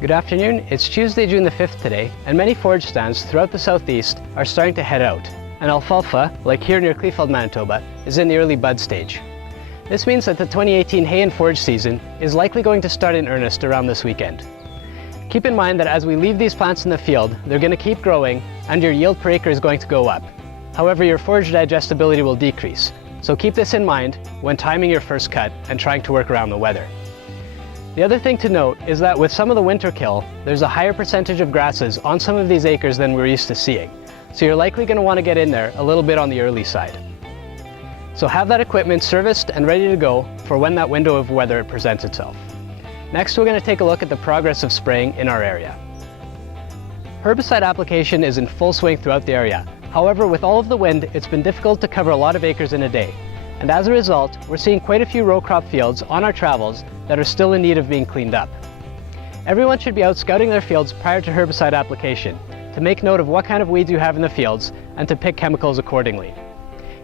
Good afternoon, it's Tuesday, June the 5th today, and many forage stands throughout the southeast are starting to head out, and alfalfa, like here near Kleefeld, Manitoba, is in the early bud stage. This means that the 2018 hay and forage season is likely going to start in earnest around this weekend. Keep in mind that as we leave these plants in the field, they're going to keep growing and your yield per acre is going to go up. However, your forage digestibility will decrease, so keep this in mind when timing your first cut and trying to work around the weather. The other thing to note is that with some of the winter kill, there's a higher percentage of grasses on some of these acres than we're used to seeing. So you're likely going to want to get in there a little bit on the early side. So have that equipment serviced and ready to go for when that window of weather presents itself. Next, we're going to take a look at the progress of spraying in our area. Herbicide application is in full swing throughout the area. However, with all of the wind, it's been difficult to cover a lot of acres in a day. And as a result, we're seeing quite a few row crop fields on our travels that are still in need of being cleaned up. Everyone should be out scouting their fields prior to herbicide application to make note of what kind of weeds you have in the fields and to pick chemicals accordingly.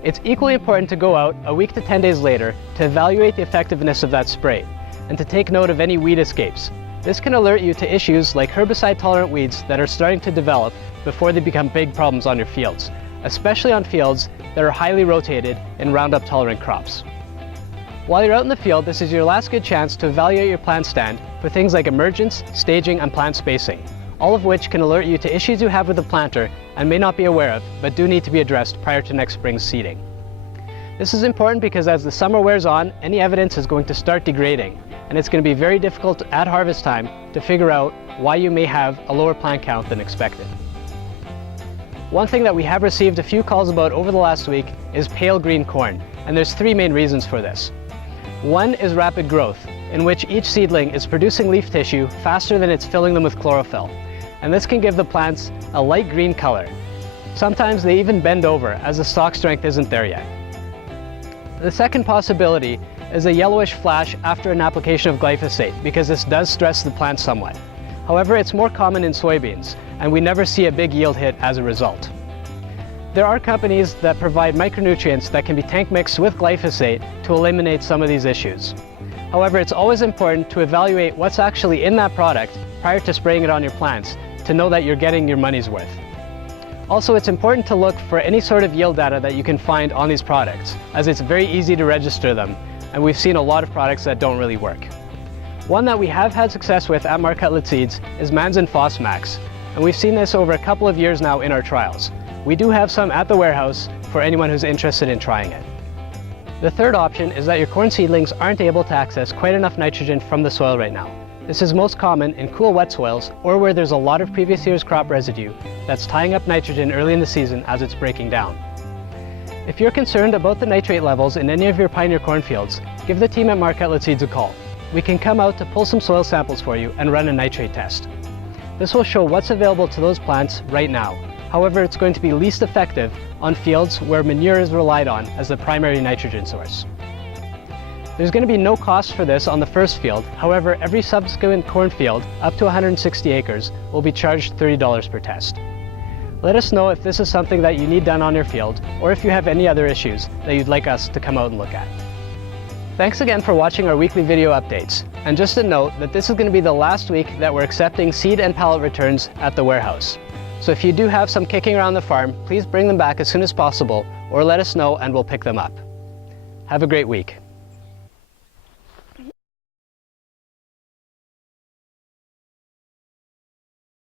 It's equally important to go out a week to 10 days later to evaluate the effectiveness of that spray and to take note of any weed escapes. This can alert you to issues like herbicide-tolerant weeds that are starting to develop before they become big problems on your fields, especially on fields that are highly rotated in Roundup-tolerant crops. While you're out in the field, this is your last good chance to evaluate your plant stand for things like emergence, staging, and plant spacing, all of which can alert you to issues you have with the planter and may not be aware of, but do need to be addressed prior to next spring's seeding. This is important because as the summer wears on, any evidence is going to start degrading, and it's going to be very difficult at harvest time to figure out why you may have a lower plant count than expected. One thing that we have received a few calls about over the last week is pale green corn, and there's three main reasons for this. One is rapid growth, in which each seedling is producing leaf tissue faster than it's filling them with chlorophyll, and this can give the plants a light green color. Sometimes they even bend over as the stalk strength isn't there yet. The second possibility is a yellowish flash after an application of glyphosate, because this does stress the plant somewhat. However, it's more common in soybeans, and we never see a big yield hit as a result. There are companies that provide micronutrients that can be tank mixed with glyphosate to eliminate some of these issues. However, it's always important to evaluate what's actually in that product prior to spraying it on your plants to know that you're getting your money's worth. Also, it's important to look for any sort of yield data that you can find on these products, as it's very easy to register them, and we've seen a lot of products that don't really work. One that we have had success with at Marc Hutlet Seeds is Manzin Fosmax, and we've seen this over a couple of years now in our trials. We do have some at the warehouse for anyone who's interested in trying it. The third option is that your corn seedlings aren't able to access quite enough nitrogen from the soil right now. This is most common in cool, wet soils or where there's a lot of previous year's crop residue that's tying up nitrogen early in the season as it's breaking down. If you're concerned about the nitrate levels in any of your pioneer cornfields, give the team at Marc Hutlet Seeds a call. We can come out to pull some soil samples for you and run a nitrate test. This will show what's available to those plants right now. However, it's going to be least effective on fields where manure is relied on as the primary nitrogen source. There's going to be no cost for this on the first field. However, every subsequent cornfield up to 160 acres will be charged $30 per test. Let us know if this is something that you need done on your field, or if you have any other issues that you'd like us to come out and look at. Thanks again for watching our weekly video updates. And just a note that this is going to be the last week that we're accepting seed and pallet returns at the warehouse. So if you do have some kicking around the farm, please bring them back as soon as possible, or let us know and we'll pick them up. Have a great week.